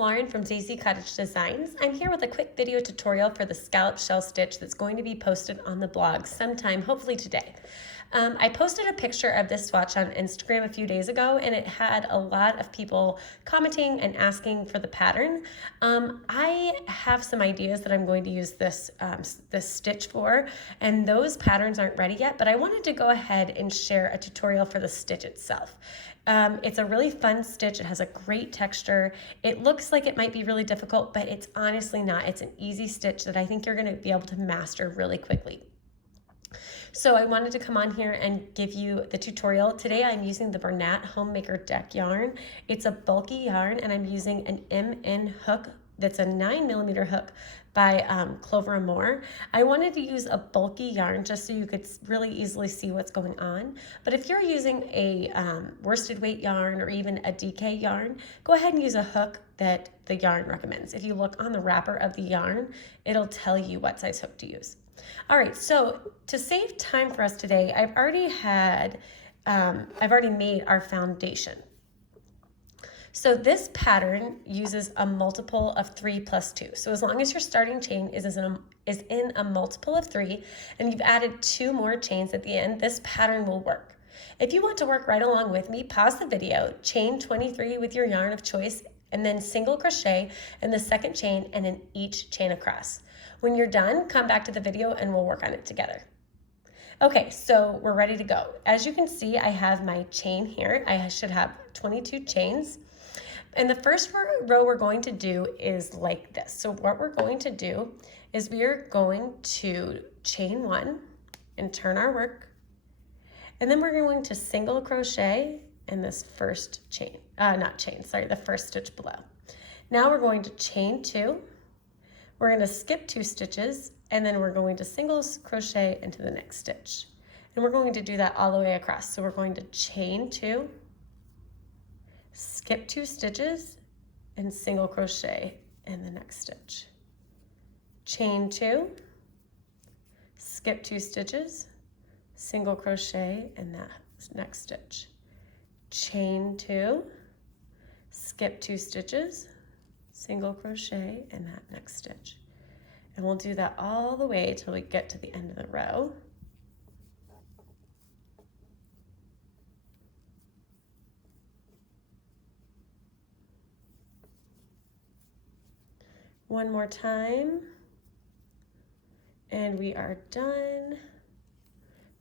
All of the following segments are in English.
Lauren from Daisy Cottage Designs. I'm here with a quick video tutorial for the scallop shell stitch that's going to be posted on the blog sometime, hopefully today. I posted a picture of this swatch on Instagram a few days ago, and it had a lot of people commenting and asking for the pattern. I have some ideas that I'm going to use this stitch for, and those patterns aren't ready yet, but I wanted to go ahead and share a tutorial for the stitch itself. It's a really fun stitch. It has a great texture. It looks like it might be really difficult, but it's honestly not. It's an easy stitch that I think you're going to be able to master really quickly. So I wanted to come on here and give you the tutorial. Today I'm using the Bernat Homemaker Deck yarn. It's a bulky yarn, and I'm using an MN hook that's a 9mm hook by Clover & Moore. I wanted to use a bulky yarn just so you could really easily see what's going on. But if you're using a worsted weight yarn or even a DK yarn, go ahead and use a hook that the yarn recommends. If you look on the wrapper of the yarn, it'll tell you what size hook to use. All right, so to save time for us today, I've already made our foundation. So this pattern uses a multiple of 3 plus 2. So as long as your starting chain is in a multiple of 3 and you've added 2 more chains at the end, this pattern will work. If you want to work right along with me, pause the video, chain 23 with your yarn of choice, and then single crochet in the second chain and in each chain across. When you're done, come back to the video and we'll work on it together. Okay, so we're ready to go. As you can see, I have my chain here. I should have 22 chains. And the first row we're going to do is like this. So what we're going to do is we are going to chain 1 and turn our work. And then we're going to single crochet in this first chain, the first stitch below. Now we're going to chain 2. We're going to skip 2 stitches, and then we're going to single crochet into the next stitch. And we're going to do that all the way across. So we're going to chain 2, skip 2 stitches, and single crochet in the next stitch. Chain 2, skip 2 stitches, single crochet in that next stitch. Chain 2, skip 2 stitches, single crochet in that next stitch. And we'll do that all the way till we get to the end of the row. One more time. And we are done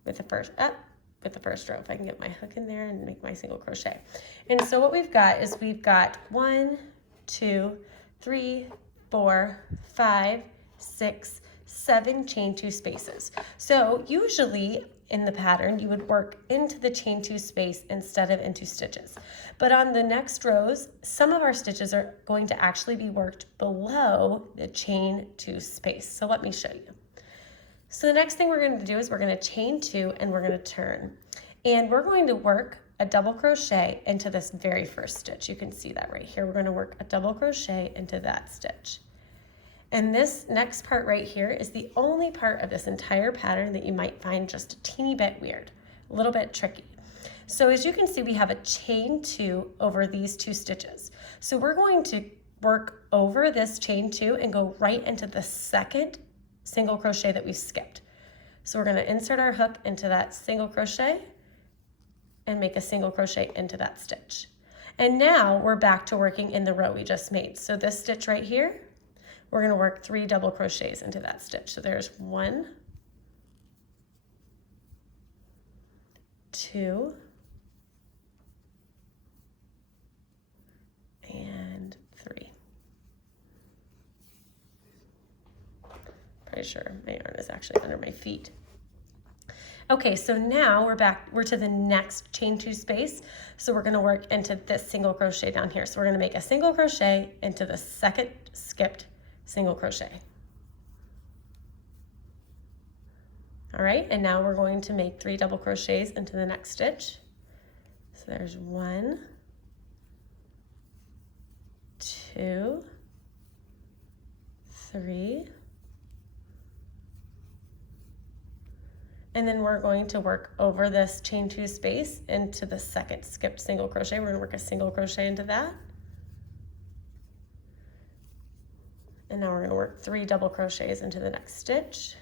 with the first row. If I can get my hook in there and make my single crochet. And so what we've got is we've got 1, 2, 3, 4, 5, 6, 7 chain 2 spaces. So usually in the pattern you would work into the chain 2 space instead of into stitches. But on the next rows, some of our stitches are going to actually be worked below the chain 2 space. So let me show you. So the next thing we're going to do is we're going to chain 2 and we're going to turn. And we're going to work a double crochet into this very first stitch. You can see that right here. We're going to work a double crochet into that stitch. And this next part right here is the only part of this entire pattern that you might find just a teeny bit weird, a little bit tricky. So as you can see, we have a chain 2 over these 2 stitches. So we're going to work over this chain 2 and go right into the second single crochet that we skipped. So we're going to insert our hook into that single crochet and make a single crochet into that stitch. And now we're back to working in the row we just made. So this stitch right here, we're going to work 3 double crochets into that stitch. So there's 1, 2, and 3. Pretty sure my yarn is actually under my feet. Okay, so now we're to the next chain 2 space. So we're gonna work into this single crochet down here. So we're gonna make a single crochet into the second skipped single crochet. All right, and now we're going to make 3 double crochets into the next stitch. So there's 1, 2, 3, and then we're going to work over this chain 2 space into the second skipped single crochet. We're going to work a single crochet into that, And now we're going to work 3 double crochets into the next stitch.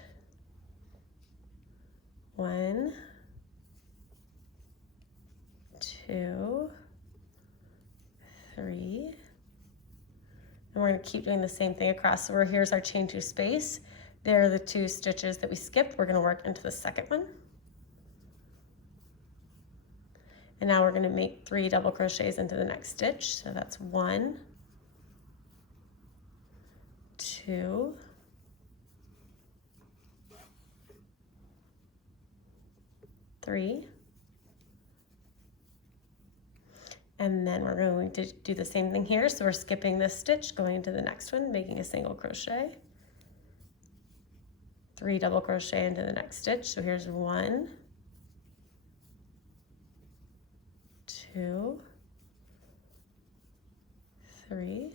1, 2, 3. And we're going to keep doing the same thing across. So here's our chain 2 space. There are the 2 stitches that we skipped. We're going to work into the second one. And now we're going to make 3 double crochets into the next stitch. So that's 1, 2, 3, and then we're going to do the same thing here. So we're skipping this stitch, going into the next one, making a single crochet, 3 double crochet into the next stitch. So here's 1, 2, 3,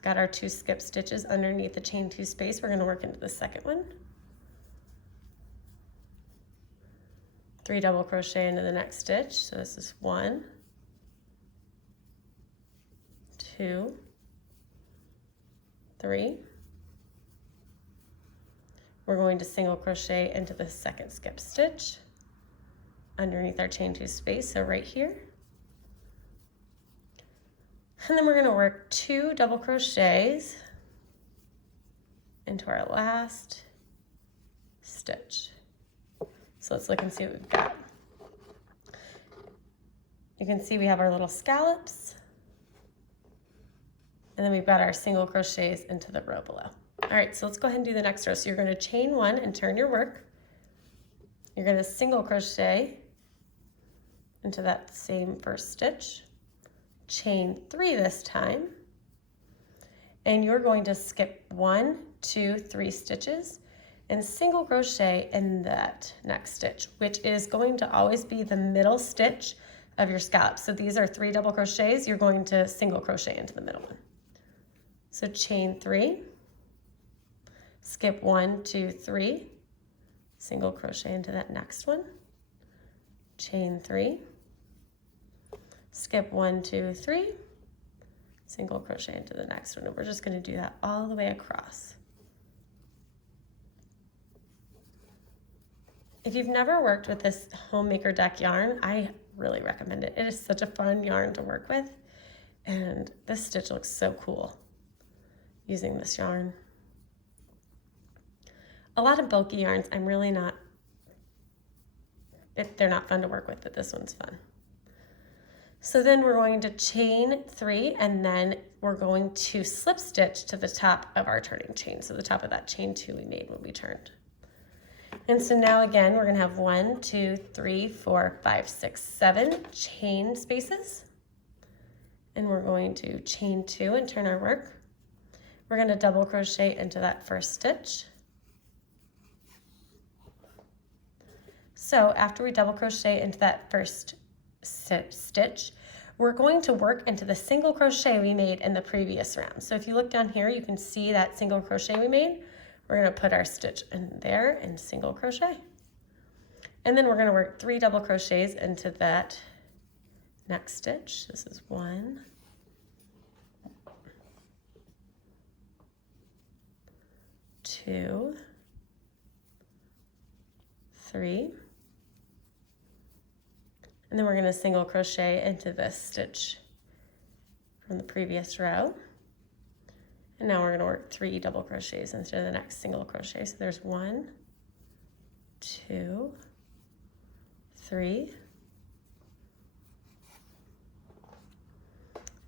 got our 2 skip stitches underneath the chain 2 space. We're going to work into the second one, 3 double crochet into the next stitch. So this is 1, 2, 3. We're going to single crochet into the second skip stitch underneath our chain 2 space, so right here. And then we're going to work 2 double crochets into our last stitch. So let's look and see what we've got. You can see we have our little scallops, and then we've got our single crochets into the row below. All right, so let's go ahead and do the next row. So you're going to chain 1 and turn your work. You're going to single crochet into that same first stitch, chain 3 this time, and you're going to skip 1, 2, 3 stitches and single crochet in that next stitch, which is going to always be the middle stitch of your scallop. So these are 3 double crochets. You're going to single crochet into the middle one. So chain 3, skip 1, 2, 3, single crochet into that next one, chain 3, skip 1, 2, 3, single crochet into the next one. And we're just going to do that all the way across. If you've never worked with this homemaker deck yarn, I really recommend it. It is such a fun yarn to work with, and this stitch looks so cool using this yarn. A lot of bulky yarns, I'm really not, they're not fun to work with, but this one's fun. So then we're going to chain 3, and then we're going to slip stitch to the top of our turning chain. So the top of that chain 2 we made when we turned. And so now again, we're going to have 1, 2, 3, 4, 5, 6, 7 chain spaces. And we're going to chain 2 and turn our work. We're going to double crochet into that first stitch. So after we double crochet into that first stitch, we're going to work into the single crochet we made in the previous round. So if you look down here, you can see that single crochet we made. We're going to put our stitch in there and single crochet. And then we're going to work 3 double crochets into that next stitch. This is 1, 2, 3, and then we're going to single crochet into this stitch from the previous row. And now we're going to work 3 double crochets into the next single crochet. So there's 1, 2, 3,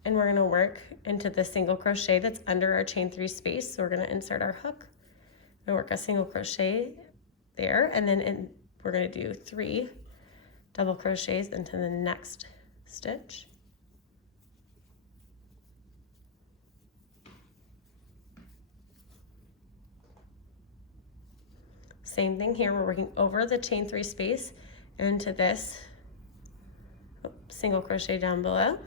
and we're going to work into the single crochet that's under our chain 3 space. So we're going to insert our hook and work a single crochet there, and then we're going to do 3 double crochets into the next stitch. Same thing here, we're working over the chain 3 space into this single crochet down below.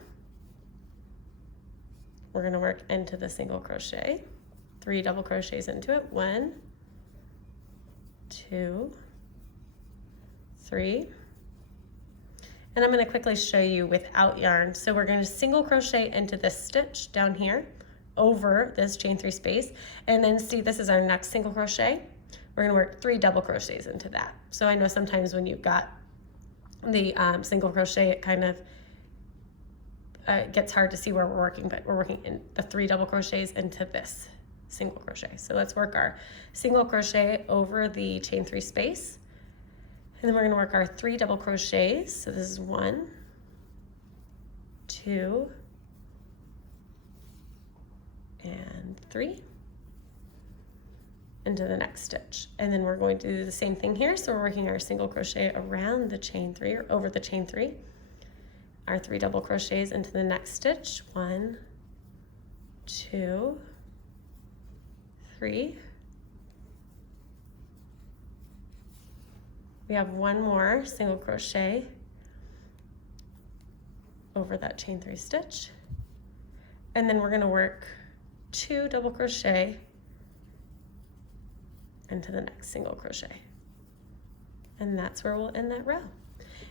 We're going to work into the single crochet, 3 double crochets into it, 1, 2, 3, And I'm going to quickly show you without yarn. So we're going to single crochet into this stitch down here over this chain 3 space, and then see, this is our next single crochet. We're going to work 3 double crochets into that. So I know sometimes when you've got the single crochet, it kind of gets hard to see where we're working, but we're working in the 3 double crochets into this single crochet. So let's work our single crochet over the chain 3 space, and then we're going to work our 3 double crochets. So this is 1, 2, and 3 into the next stitch. And then we're going to do the same thing here. So we're working our single crochet around the chain 3 or over the chain 3, our 3 double crochets into the next stitch, 1, 2, 3. We have one more single crochet over that chain 3 stitch, and then we're going to work 2 double crochet into the next single crochet, and that's where we'll end that row.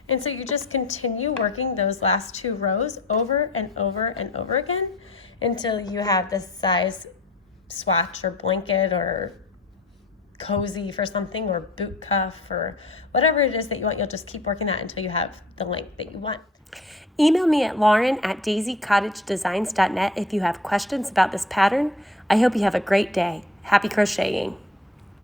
And so you just continue working those last 2 rows over and over and over again until you have this size swatch or blanket or cozy for something, or boot cuff, or whatever it is that you want. You'll just keep working that until you have the length that you want. Email me at lauren@daisycottagedesigns.net if you have questions about this pattern. I hope you have a great day. Happy crocheting.